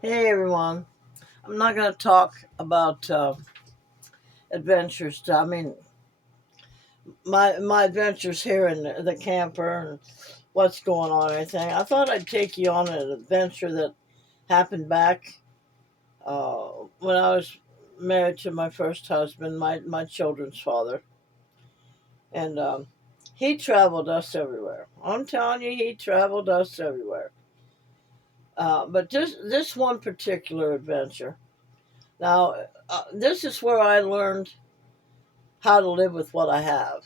Hey everyone. I'm not going to talk about adventures. I mean, my adventures here in the camper and what's going on and everything. I thought I'd take you on an adventure that happened back when I was married to my first husband, my children's father. And he traveled us everywhere. I'm telling you, he traveled us everywhere. But this one particular adventure. Now, this is where I learned how to live with what I have.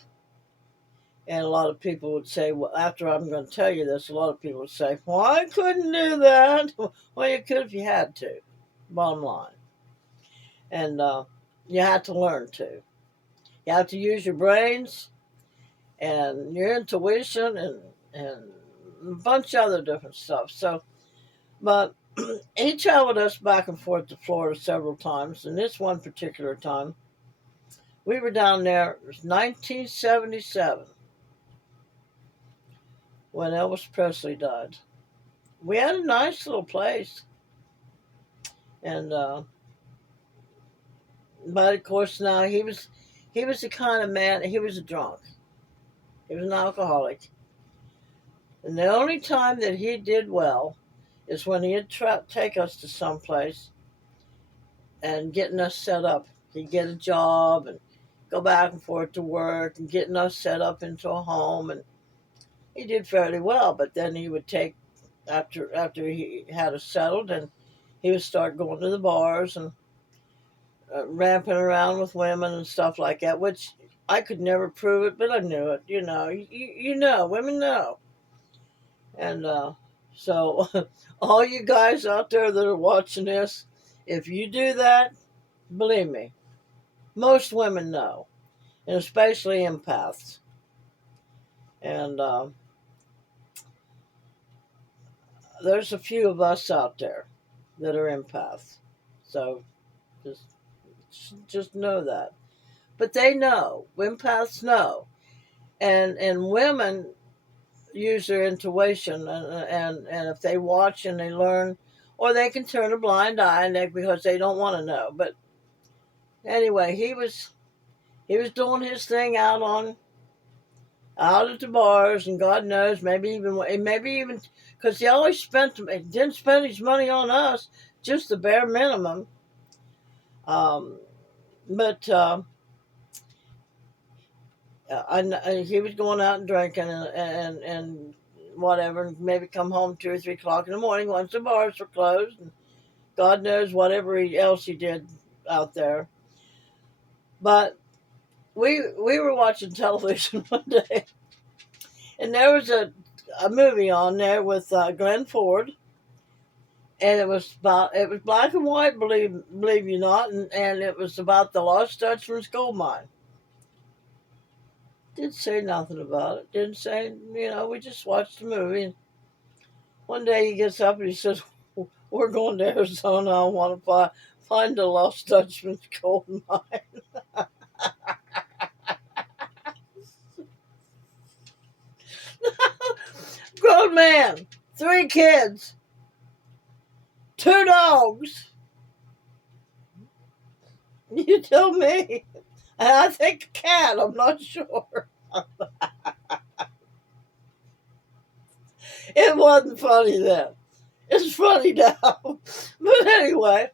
And a lot of people would say, well, after I'm going to tell you this, a lot of people would say, well, I couldn't do that. Well, you could if you had to, bottom line. And you have to learn to. You have to use your brains and your intuition and a bunch of other different stuff. So, but he traveled us back and forth to Florida several times. And this one particular time, we were down there, it was 1977 when Elvis Presley died. We had a nice little place, and but of course now he was the kind of man. He was a drunk. He was an alcoholic, and the only time that he did well is when he'd take us to some place and getting us set up. He'd get a job and go back and forth to work and getting us set up into a home, and he did fairly well. But then he would take after he had us settled, and he would start going to the bars and ramping around with women and stuff like that, which I could never prove it, but I knew it. You know, women know. And so, all you guys out there that are watching this, if you do that, believe me, most women know, and especially empaths. And there's a few of us out there that are empaths. So just just know that. But they know. Empaths know. And women use their intuition, and if they watch and they learn, or they can turn a blind eye because they don't want to know. But anyway, he was doing his thing out at the bars, and God knows, maybe even because he always didn't spend his money on us, just the bare minimum. Um, but he was going out and drinking and whatever, and maybe come home 2 or 3 o'clock in the morning once the bars were closed, and God knows whatever else he did out there. But we were watching television one day, and there was a movie on there with Glenn Ford, and it was black and white, believe you not, and it was about the Lost Dutchman's gold mine. Didn't say nothing about it. Didn't say, we just watched the movie. And one day he gets up and he says, we're going to Arizona. I want to find the Lost Dutchman's gold mine. Grown man, 3 kids, 2 dogs. You tell me. And I think a cat, I'm not sure. It wasn't funny then. It's funny now. But anyway,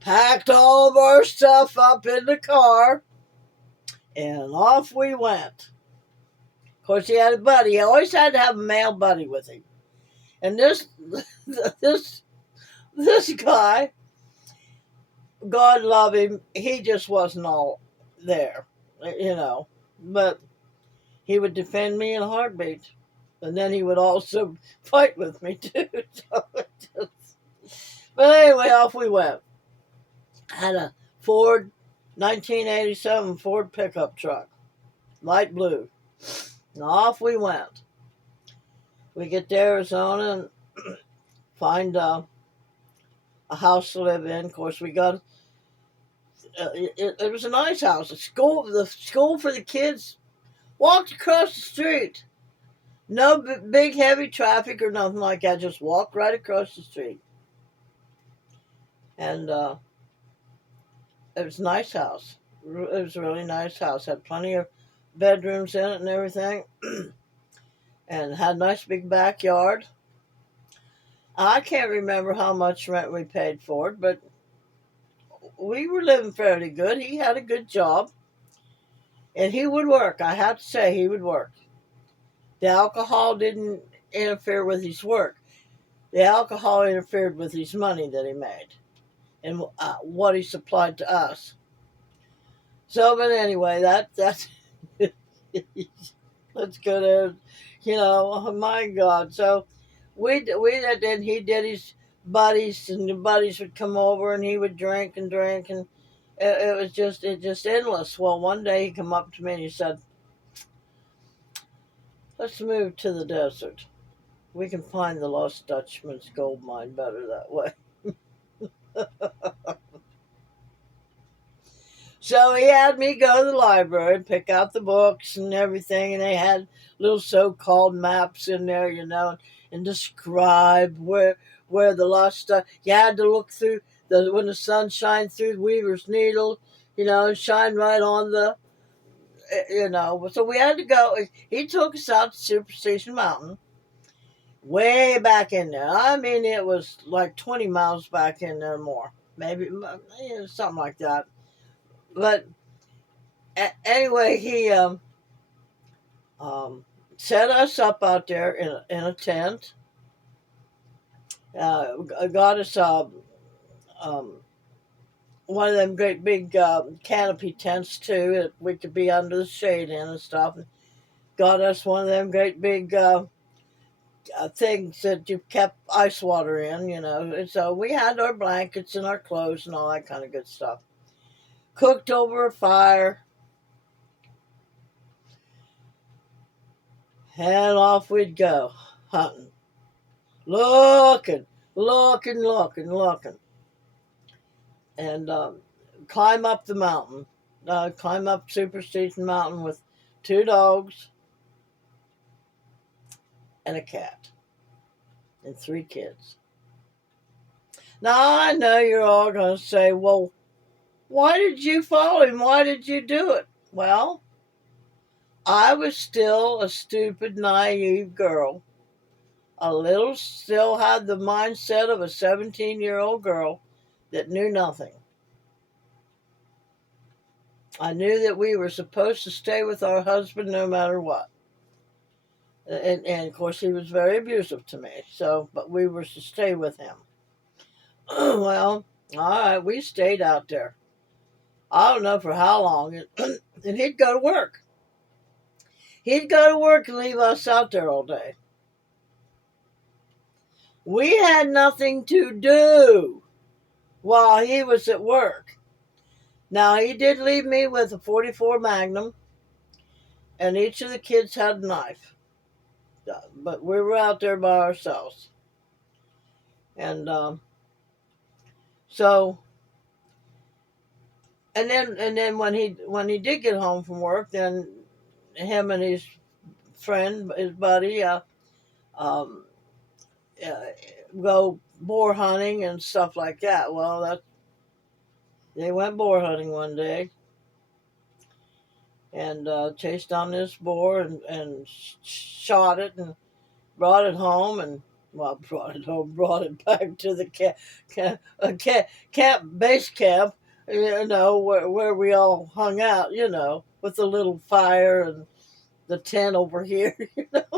packed all of our stuff up in the car, and off we went. Of course, he had a buddy. He always had to have a male buddy with him. And this this guy, God love him, he just wasn't all there, you know. But he would defend me in a heartbeat. And then he would also fight with me too. But anyway, off we went. Had a Ford 1987 Ford pickup truck, light blue. And off we went. We get to Arizona and find a house to live in. Of course, we got it was a nice house. The school for the kids walked across the street. No big heavy traffic or nothing like that. Just walk right across the street. And it was a nice house. It was a really nice house. Had plenty of bedrooms in it and everything, and had a nice big backyard. I can't remember how much rent we paid for it, but we were living fairly good. He had a good job, and he would work. I have to say, he would work. The alcohol didn't interfere with his work. The alcohol interfered with his money that he made and what he supplied to us. So, but anyway, that's let's go there. Oh my God. So and he did his buddies, and the buddies would come over, and he would drink and drink, and it was just endless. Well, one day he come up to me and he said, "Let's move to the desert. We can find the lost Dutchman's gold mine better that way." So he had me go to the library and pick out the books and everything, and they had little so-called maps in there, and describe where the lost stuff. You had to look through when the sun shined through the weaver's needle, shine right on the. So we had to go. He took us out to Superstition Mountain, way back in there. I mean, it was like 20 miles back in there, more maybe, something like that. But anyway, he um, set us up out there in a tent. Got us um, one of them great big canopy tents too that we could be under the shade in and stuff. Got us one of them great big things that you kept ice water in, And so we had our blankets and our clothes and all that kind of good stuff. Cooked over a fire, and off we'd go hunting. Looking, looking. And climb up the mountain. Climb up Superstition Mountain with 2 dogs and a cat and 3 kids. Now, I know you're all going to say, well, why did you follow him? Why did you do it? Well, I was still a stupid, naive girl. Still had the mindset of a 17-year-old girl that knew nothing. I knew that we were supposed to stay with our husband no matter what. And of course, he was very abusive to me. But we were to stay with him. Well, all right, we stayed out there. I don't know for how long. And he'd go to work. He'd go to work and leave us out there all day. We had nothing to do while he was at work. Now, he did leave me with a .44 Magnum, and each of the kids had a knife. But we were out there by ourselves. And so, and then when he did get home from work, then him and his friend, his buddy, um, go boar hunting and stuff like that. Well, they went boar hunting one day and chased down this boar and shot it and brought it home and brought it back to the base camp, where we all hung out, with the little fire and the tent over here, God.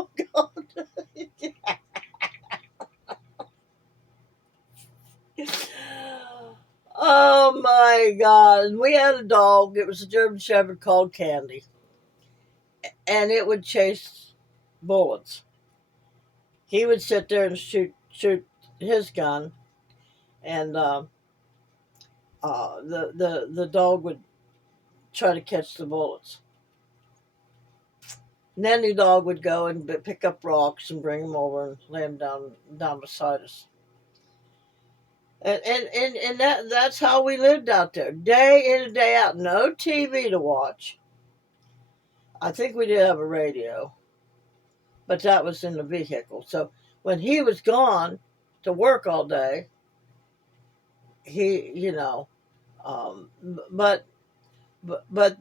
Oh my God. We had a dog. It was a German Shepherd called Candy. And it would chase bullets. He would sit there and shoot his gun, and the dog would try to catch the bullets. And then the dog would go and pick up rocks and bring them over and lay them down beside us. And that's how we lived out there, day in and day out. No TV to watch. I think we did have a radio, but that was in the vehicle. So when he was gone to work all day, he, you know, um, but but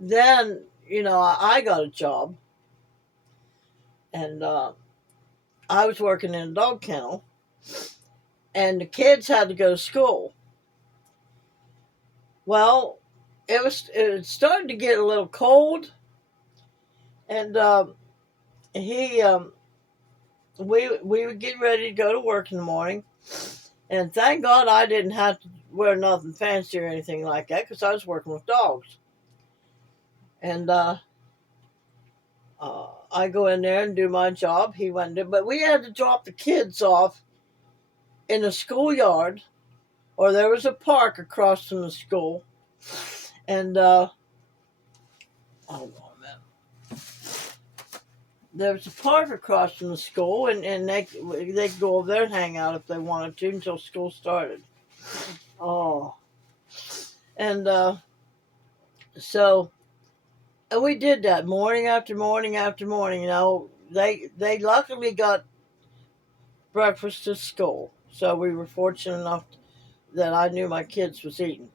then, you know, I got a job, and I was working in a dog kennel, and the kids had to go to school. Well, it started to get a little cold, and he we would get ready to go to work in the morning, and thank God I didn't have to wear nothing fancy or anything like that because I was working with dogs. And I go in there and do my job. He went in, but we had to drop the kids off in the schoolyard, or there was a park across from the school, and hold on a minute. There was a park across from the school, and they could go over there and hang out if they wanted to until school started. Oh, and so and we did that morning after morning after morning. You know, they luckily got breakfast at school, so we were fortunate enough that I knew my kids was eating,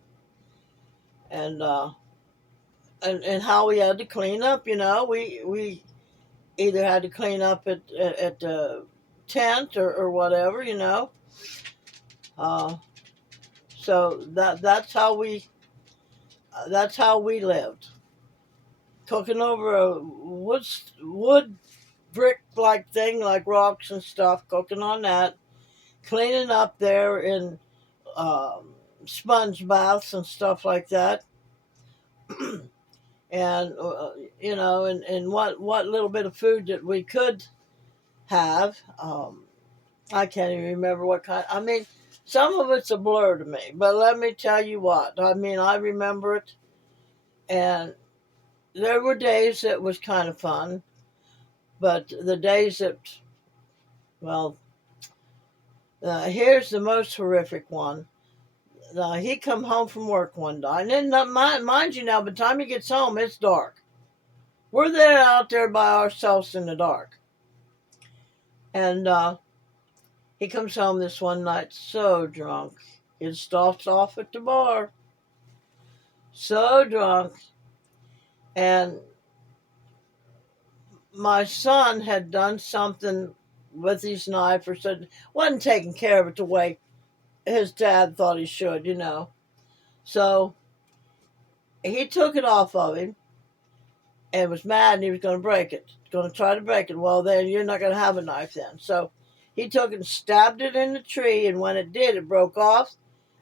and and how we had to clean up. You know, we either had to clean up at the tent or whatever. You know, uh, so that's how we lived, cooking over a wood brick like thing, like rocks and stuff, cooking on that, cleaning up there in um, sponge baths and stuff like that. And you know, and what little bit of food that we could have, I can't even remember what kind. I mean, some of it's a blur to me, but let me tell you what, I mean, I remember it, and there were days that was kind of fun, but the days that, well, here's the most horrific one. He come home from work one day, and then mind you, now by the time he gets home, it's dark. We're there out there by ourselves in the dark, and he comes home this one night so drunk. He stops off at the bar, so drunk, and my son had done something with his knife or something, wasn't taking care of it the way his dad thought he should, you know. So he took it off of him and was mad, and he was going to break it, going to try to break it. Well, then you're not going to have a knife then. So he took it and stabbed it in the tree, and when it did, it broke off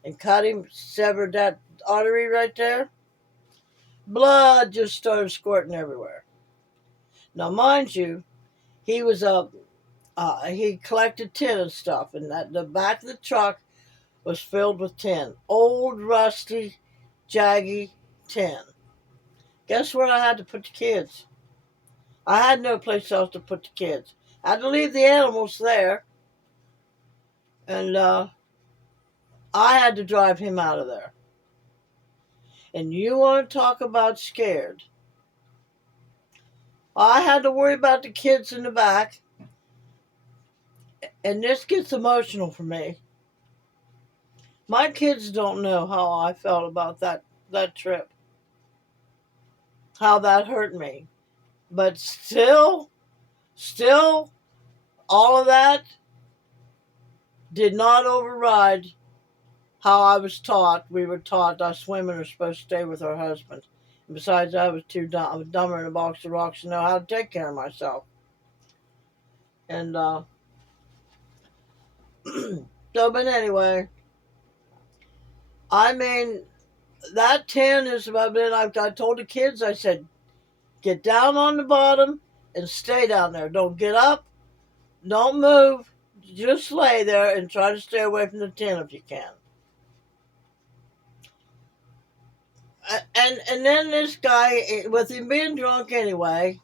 and cut him, severed that artery right there. Blood just started squirting everywhere. Now, mind you, he was he collected tin and stuff, and that the back of the truck was filled with tin, old, rusty, jaggy tin. Guess where I had to put the kids? I had no place else to put the kids. I had to leave the animals there, and I had to drive him out of there. And you want to talk about scared? I had to worry about the kids in the back, and this gets emotional for me. My kids don't know how I felt about that trip, how that hurt me. But still, all of that did not override how I was taught. We were taught us women are supposed to stay with our husbands. And besides, I was too dumb. I was dumber than a box of rocks to know how to take care of myself. And so, but anyway, I mean, that tin is about it. I told the kids, I said, get down on the bottom and stay down there. Don't get up. Don't move. Just lay there and try to stay away from the tin if you can. And then this guy, with him being drunk anyway,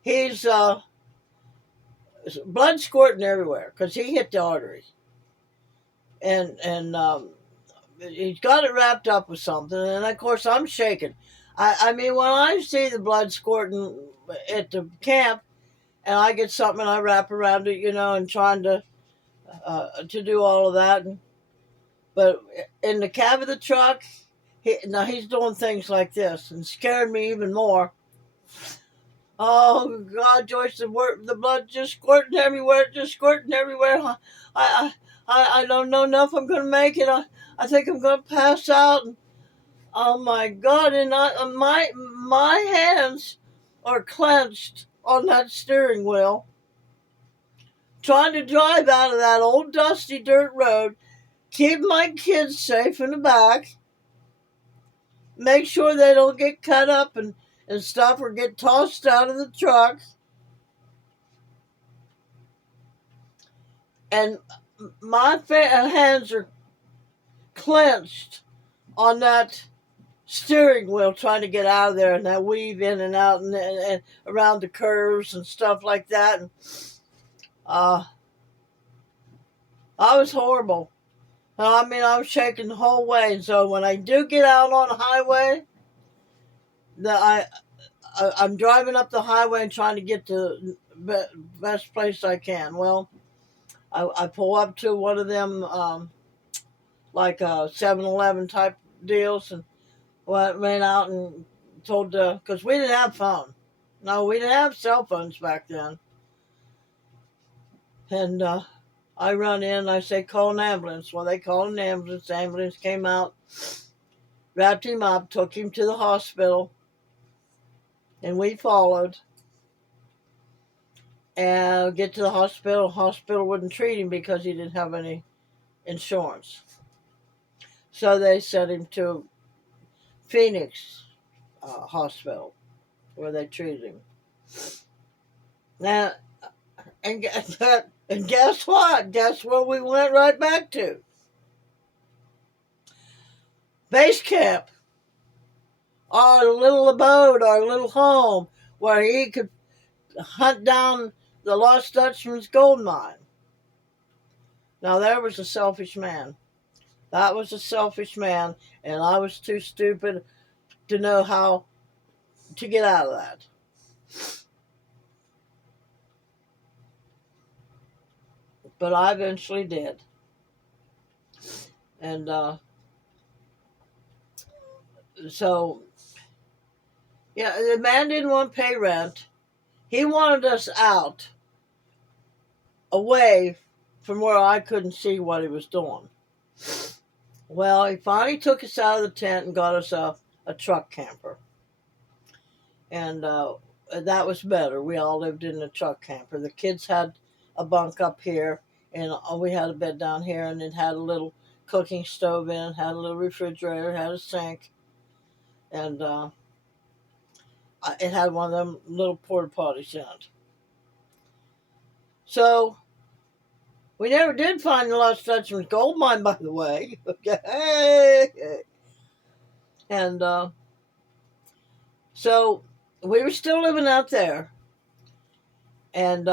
he's blood squirting everywhere because he hit the artery, and he's got it wrapped up with something, and of course I'm shaking. I mean, when I see the blood squirting at the camp, and I get something and I wrap around it, you know, and trying to do all of that, but in the cab of the truck. Now he's doing things like this and scared me even more. Oh God, Joyce, the blood just squirting everywhere, just squirting everywhere. I don't know if I'm gonna make it. I think I'm gonna pass out. Oh my God! And my hands are clenched on that steering wheel, trying to drive out of that old dusty dirt road, keep my kids safe in the back, make sure they don't get cut up and stuff or get tossed out of the truck. And my hands are clenched on that steering wheel trying to get out of there, and that weave in and out and around the curves and stuff like that. And I was horrible. I mean, I was shaking the whole way. And so when I do get out on the highway, I'm driving up the highway and trying to get to the best place I can. Well, I pull up to one of them like 7-Eleven type deals, and ran out and told because we didn't have phone. No, we didn't have cell phones back then. And I run in and I say, call an ambulance. Well, they called an ambulance. The ambulance came out, wrapped him up, took him to the hospital, and we followed. And get to the hospital. Hospital wouldn't treat him because he didn't have any insurance. So they sent him to Phoenix Hospital, where they treated him. Now, and guess what? Guess where we went right back to? Base camp. Our little abode, our little home, where he could hunt down the Lost Dutchman's gold mine. Now, there was a selfish man. That was a selfish man, and I was too stupid to know how to get out of that. But I eventually did. And so, yeah, the man didn't want to pay rent. He wanted us out, away from where I couldn't see what he was doing. Well, he finally took us out of the tent and got us a truck camper. And that was better. We all lived in a truck camper. The kids had a bunk up here, and we had a bed down here, and it had a little cooking stove in it, had a little refrigerator, had a sink, and it had one of them little porta potties in it. So we never did find the Lost Dutchman's gold mine, by the way. And so we were still living out there. And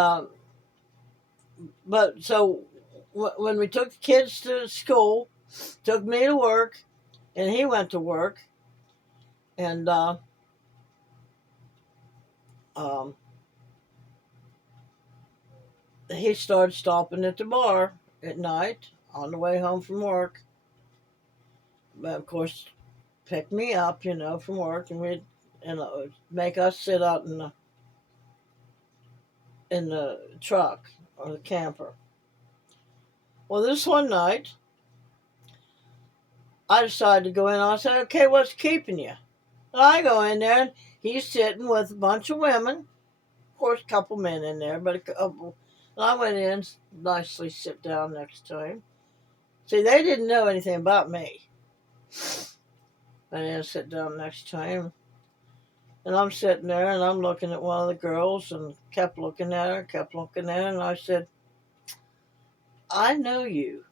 but so when we took the kids to school, took me to work, and he went to work, and he started stopping at the bar at night on the way home from work. But of course, pick me up, from work, and we'd, make us sit out in the truck or the camper. Well, this one night, I decided to go in. I said, okay, what's keeping you? And I go in there, and he's sitting with a bunch of women. Of course, a couple men in there, but a couple. And I went in, nicely sit down next to him. See, they didn't know anything about me. I didn't sit down next to him. And I'm sitting there, and I'm looking at one of the girls, and kept looking at her, and I said, I know you.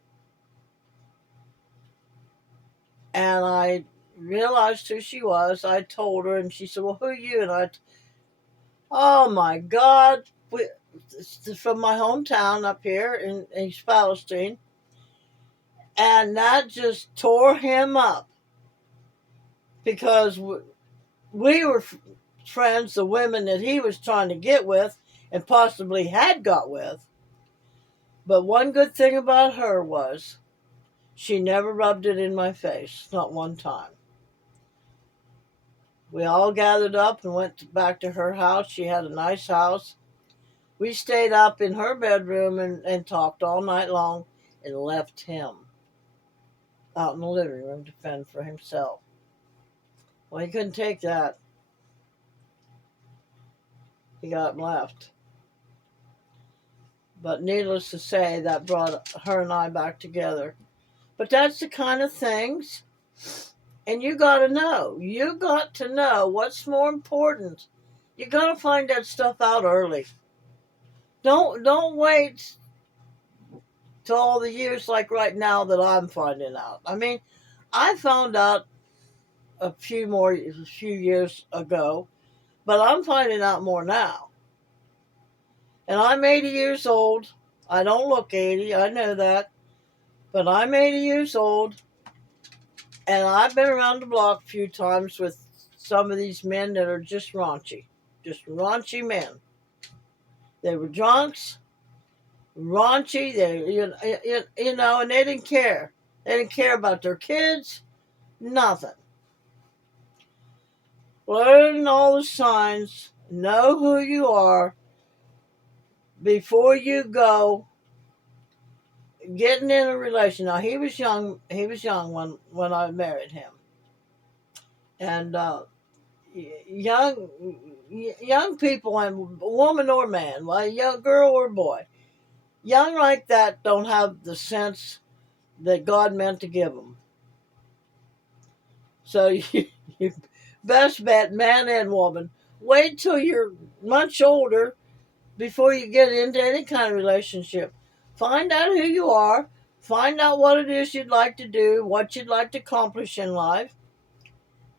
And I realized who she was. I told her, and she said, well, who are you? And oh my God, it's from my hometown up here in East Palestine. And that just tore him up, because we were friends, the women that he was trying to get with and possibly had got with. But one good thing about her was She never rubbed it in my face, not one time. We all gathered up and went back to her house. She had a nice house. We stayed up in her bedroom and talked all night long and left him out in the living room to fend for himself. Well, he couldn't take that. He got left. But needless to say, that brought her and I back together. But that's the kind of things, and you got to know. You got to know what's more important. You got to find that stuff out early. Don't wait till all the years like right now that I'm finding out. I mean, I found out a few years ago, but I'm finding out more now. And I'm 80 years old. I don't look 80, I know that. But I'm 80 years old, and I've been around the block a few times with some of these men that are just raunchy men. They were drunks, raunchy, and they didn't care. They didn't care about their kids, nothing. Learn all the signs, know who you are before you go getting in a relation. Now he was young when I married him, and young people, and woman or man, well, young girl or boy, young like that don't have the sense that God meant to give them. So you best bet, man and woman, wait till you're much older before you get into any kind of relationship. Find out who you are. Find out what it is you'd like to do, what you'd like to accomplish in life,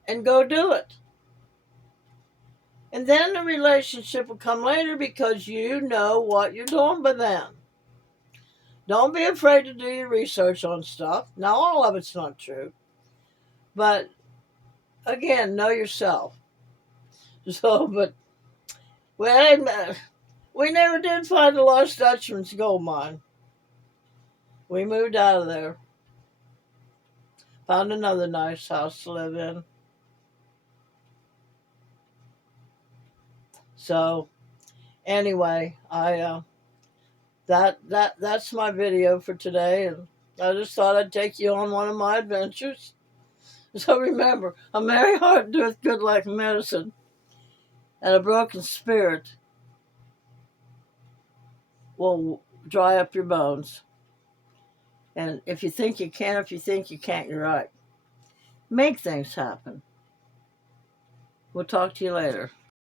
and go do it. And then the relationship will come later because you know what you're doing by then. Don't be afraid to do your research on stuff. Now, all of it's not true. But, again, know yourself. But we never did find the Lost Dutchman's gold mine. We moved out of there. Found another nice house to live in. So, anyway, that's my video for today, and I just thought I'd take you on one of my adventures. So remember, a merry heart doeth good like medicine, and a broken spirit will dry up your bones. And if you think you can, if you think you can't, you're right. Make things happen. We'll talk to you later.